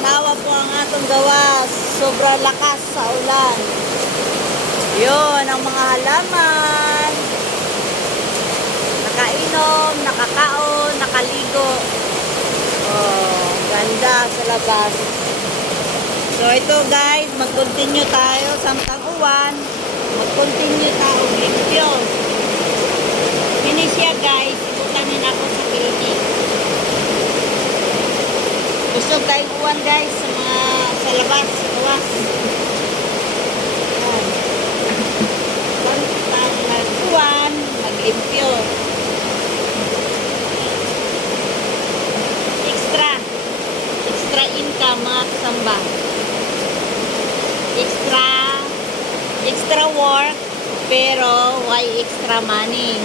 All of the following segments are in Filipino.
tanawa po ang atong gawas. Sobrang lakas sa ulan. Yun, ang mga halaman. Nakainom, nakakaon, nakaligo. Oh, ganda sa labas. So ito guys, mag-continue tayo samtang uwan. Mag-continue tayo limpyo. Finish siya guys, ibutanin ako sa clinic. Gusto tayo uwan guys sa mga sa labas, sa gawas. Yan. Pag mag-uwan, mag-limpyo. Extra income mga kasamba. Extra work, pero why extra money?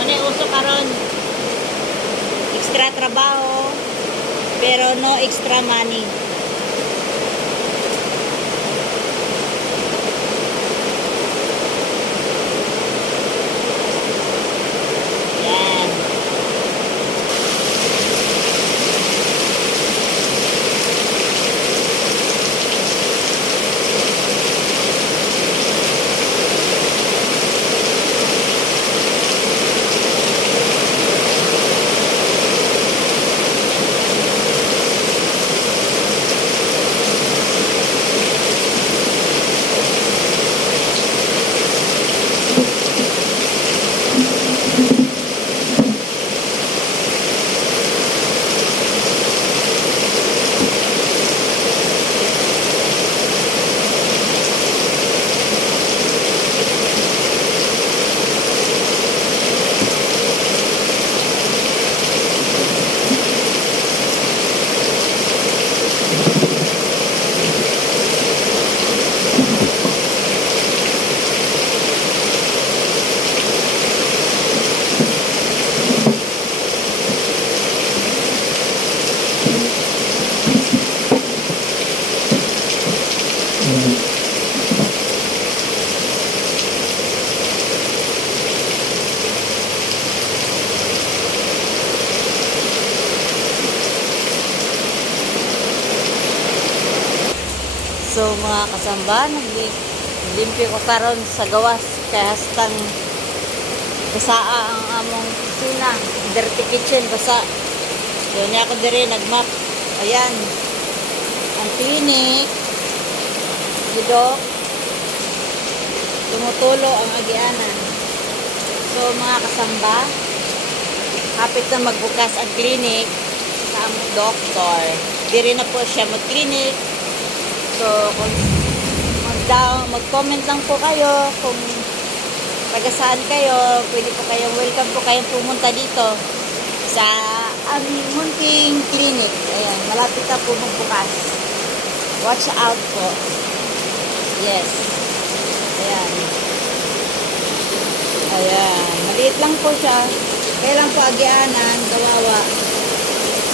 Ano yung uso karon? Extra trabaho, pero no extra money. Yan. So mga kasamba, naglimpyo ko karon sa gawas kay hastang basaa ang among kusina, dirty kitchen basa. So niya ako dire nagmap. Ayan. Ang clinic dito tumutulo ang agianan. So mga kasamba, hapit na magbukas ang clinic sa among doktor. Dire na po siya mag-clinic. So, kung mag-comment lang po kayo kung taga saan kayo, pwede po kayong welcome po kayong pumunta dito sa aming munting clinic. Ayan, malapit na po magbukas. Watch out po. Yes. Ayan. Ayan. Maliit lang po siya. Kaya lang po agianan, kawawa.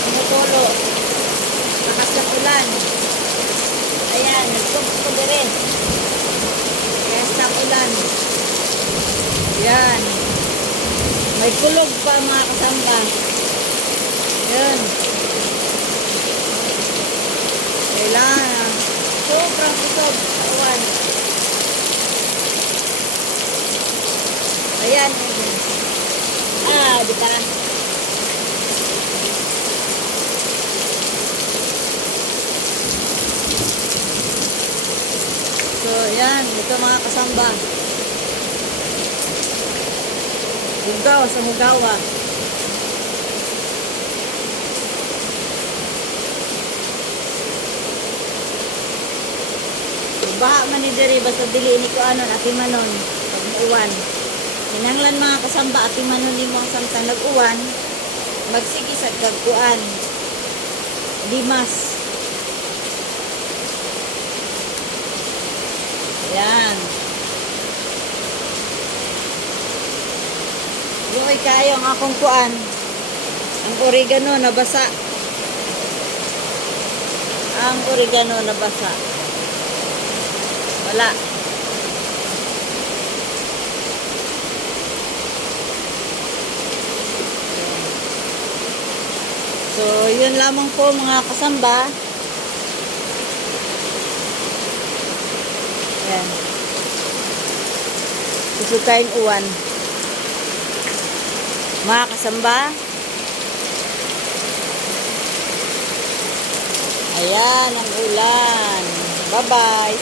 Tumutulo. Lakas ng ulan. Ayan, nagtubs ko dire. Kaya sa ulan. Ayan. May kulog pa mga kasamba. Ayan. Kailangan. Sobrang kusog sa uwan. Ayan. Di ka na. So, yan. Ito mga kasamba. Hugaw sa Hugawa. Baha man ni diri basta dili ni ko anon ati manon pag uwan. Hinanglan mga kasamba ati manon nimo ang samtang nag-uwan. Magsigi sa kagkuan. Dimas. Yan. Buhay kayo ang akong kuan. Ang oregano nabasa. Ang oregano nabasa. Wala. So, yun lamang po mga kasamba. Ayan. Susukain uwan. Mga kasamba. Ayan ang ulan. Bye-bye.